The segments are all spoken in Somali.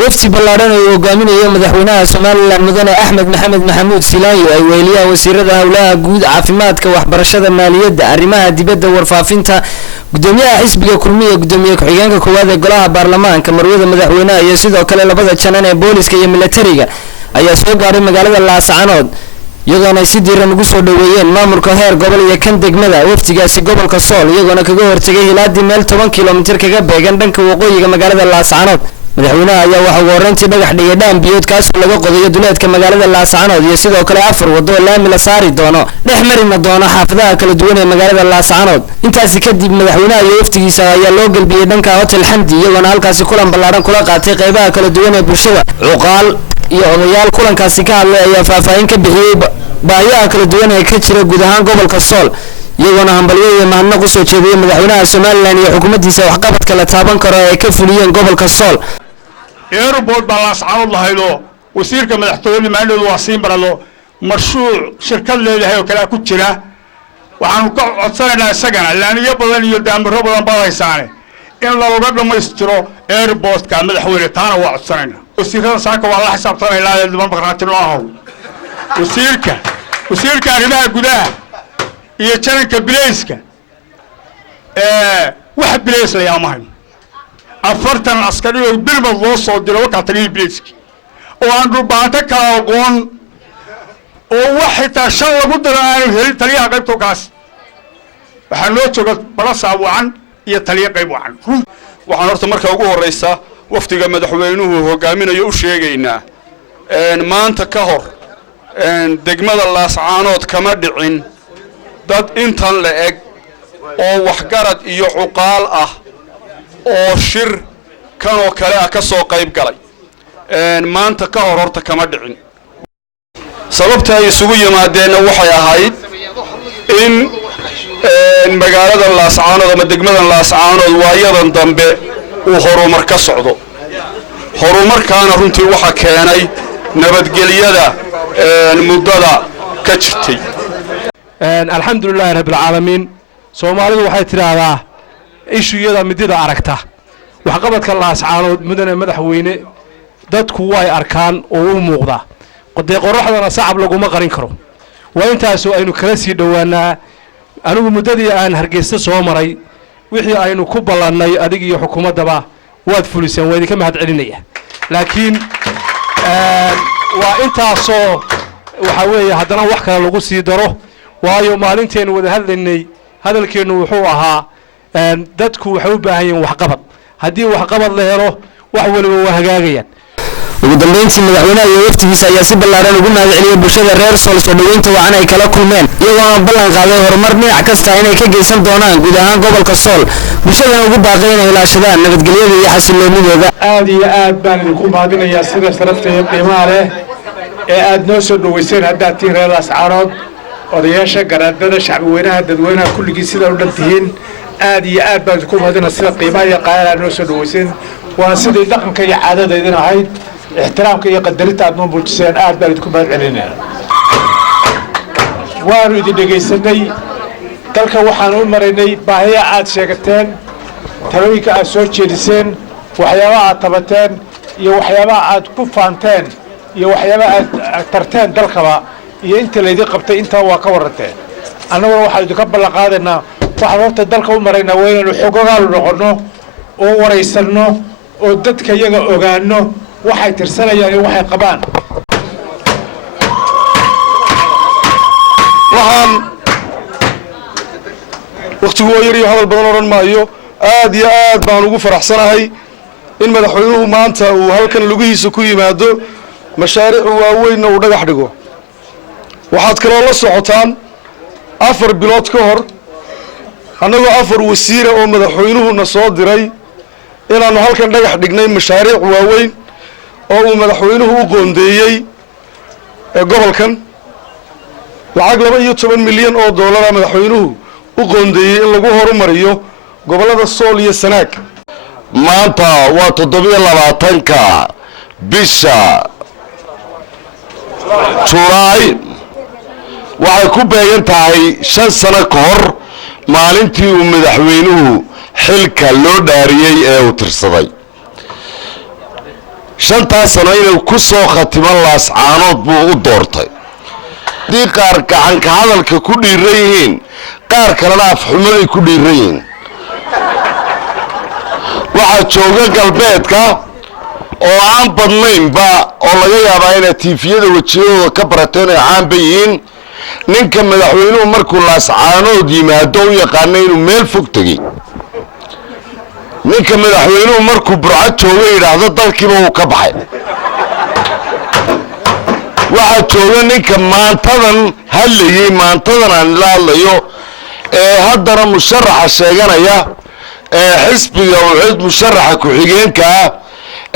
wafdi ballaaran oo hogaaminayo madaxweynaha Soomaaliland mudane Axmed Maxamed Maxamuud Silaayo ay weeliyaan wasiirada hawlaha guud caafimaadka waxbarashada maaliyadda arrimaha dibadda warfaafinta gudoomiyaha xisbiga kulmiye gudoomiye ku-xigeenka koowaad ee golaha baarlamaanka marwada madaxweynaha iyo sidoo kale labada janan ee booliska iyo militariga ayaa soo gaaray magaalada Laascaanood iyagoona si diiran ugu soo dhaweeyeen maamulka heer gobol iyo kan degmada waftigaasi gobolka Sool iyagoona kaga hortagay hilaadii meel 10 kiiloomitir kaga beegan dhanka waqooyiga magaalada Laascaanood madaxweynaha ayaa waxa uu horantii dhagax dhigay dhaan biyood kaas laga qodayo duleedka magaalada Laascaanood iyo sidoo kale 4 wado laami la saari doono dhex marina doono xaafadaha kala duwan ee magaalada Laascaanood intaasi kadib madaxweynaha iyo waftigiisa ayaa loo galbiyay dhanka Hotel Xamdi iyagoona halkaasi kulan ballaaran kula qaatay qaybaha kala duwan ee bulshada cuqaal iyo odayaal kulankaasi ka hadlay ayaa faahfaahin ka bixiyay baahiyaha kala duwan ee ka jira guud ahaan gobolka Sool iyagoona hambalyo iyo mahadnaq u soo jeediyay madaxweynaha Soomaaliland iyo xukuumaddiisa waxqabadka la taaban karo ee ka fuliyeen gobolka Sool airport Laascaanood lahaydo wasiirka madaxtooyada maaliyadeed waa siin barado mashruuc shirkad leedahay oo kala ku jira waxaan ka codsanaynaa isagana laaniyo badan iyo daamiro badan baadaysaane in looga dhameystiro airport-ka madaxweyne taana waa codsanaynaa wasiirada saaka waa la xisaabtanaynaa ilaa marqaatino ahaw wasiirka arrimaha gudaha iyo jaranka bilayska wax bilays la yaamahay 40 askari oo birmad loo soo diray waxa taliye bilayski oo aan rubaanta ka aqoon oo waxa shan lagu diray hel taliyaha qaybta kaas waxaan loo jooga balasaab wacan iyo taliye qayb wacan waxaan horta marka ugu horeysa waftiga madaxweynuhu hogaaminayo u sheegaynaa maanta ka hor degmada Laascaanood kama dhicin dad intan la eg oo waxgarad iyo cuqaal ah oo shir kan oo kale ah ka soo qayb galay maanta ka hor horta kama dhicin sababta ay isugu yimaadeen waxay ahayd in magaalada Laascaanood ama degmada Laascaanood waayadan dambe uu horumar ka socdo horumarkaana runtii waxa keenay nabadgelyada muddada ka jirtay alxamdulillaah rabbil caalamiin Soomaalidu waxay tiraahdaa ishuyada midida aragta waxqabadka Laascaanood mudane madaxweyne dadku way arkaan oo u muuqda qoday qorraxdana sacab laguma qarin karo waa intaas oo aynu kala sii dhawaanaa anigu muddadii aan Hargeysa soo maray wixii aynu ku ballanay adig iyo xukuumadaba waad fuliseen way idinka mahad celinaya laakiin waa intaasoo waxa weeye haddana wax kale lagu sii daro waayo maalinteenu wada hadlaynay hadalkeenu wuxuu ahaa dadku waxay u baahan yihiin waxqabad haddii waxqabad la helo wax waliba waa hagaagayaan ugu dambeyntii madaxweynaha iyo waftigiisa ayaa si ballaaran ugu mahad celiyay bulshada reer Sool soo dhaweynta wacan ay kala kulmeen iyagoo ballan qaaday horumar dhinac kasta inay ka geysan doonaan guud ahaan gobolka Sool bulshadana ugu baaqay inay ilaashadaan nabadgelyada iyo xasilloonidooda aad iyo aad baan idinku mahadinayaa sida sharafta iyo qiimaha leh ee aad noo soo dhaweyseen haddaad tihiin reer Laascaanood odayaasha garaadada shacbweynaha dadweynaha kulligii sida u dhantihiin aad iyo aad baan idinku mahadinayaa sida qiimaha iyo qaayada noo soo dhaweyseen waa sidii dhaqanka iyo caadada idin ahayd احترامك يا قدرت أدنو بوجسين آد بلدكم بعد علينا وانو إذا دقيسني تلك وحانون مريني باهية عاد شاكتين تلويك أسوش جيدسين وحيابا عاد طبتين يو حيابا عاد كفانتين يو حيابا عاد ترتين دلخبا يو انت اللي دي قبتي انت واكورتين أنا وحا يدكبر لقادنا وحاورت دلك ومرينا وين الحقوق الرغنو وريسنو وددك يغا اوغانو waxay tirsanayaan waxay qabaan waxaan waqtigu yari hadal badan oran maayo aad iyo aad baan ugu faraxsanahay in madaxweynuhu maanta uu halkan lugihiisa ku yimaado mashaariic waaweyn oo dhagax dhigo waxaad kale la socotaan 4 bilood ka hor anagoo 4 wasiir oo madaxweynuhu na soo diray inaanu halkan dhagax dhignay mashaariic waaweyn oo uu madaxweynuhu u qoondeeyay gobolkan lacag 12 milyan oo dollar madaxweynuhu u qoondeeyay in lagu horumariyo gobolada Sool iyo Sanaag maanta waa 27ka bisha July waxay ku beegan tahay 5 sano ka hor maalintii uu madaxweynuhu xilka loo dhaariyay ee uu tirsaday shantaas sano inuu ku soo khatimo laascaanood buu u doortay haddii qaar gacanka hadalka ku dhiiran yihiin qaar kalena afxumaday ku dhiiran yihiin waxaa jooga galbeedka oo aan badnaynba oo laga yaabaa inay tiifiyada wejiyadooda ka barateen ay caanba yihiin ninka madaxweynuhu markuu laascaanood yimaado u yaqaana inuu meel fog tegey ninka madaxweynuhu markuu burco jooga yidhaahdo dalkiiba uu ka baxay waxaa jooga ninka maantadan hadlayey maantadan aan la hadlayo ee haddana musharaxa sheeganaya ee xisbiga wuxuu musharaxa ku-xigeenka ah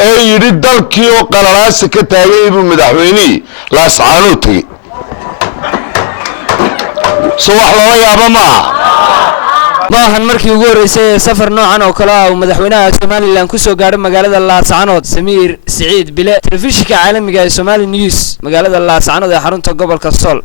ee yidhi dalkii oo qalalaasa ka taagay buu madaxweynihii laascaanood tegey so wax lala yaaba maahan markii ugu horeysay ee safar noocan oo kale ah uu madaxweynaha Soomaaliland ku soo gaaray magaalada Laascaanood Samiir Siciid Bile telefishinka caalamiga ee Somali News magaalada Laascaanood ee xarunta gobolka Sool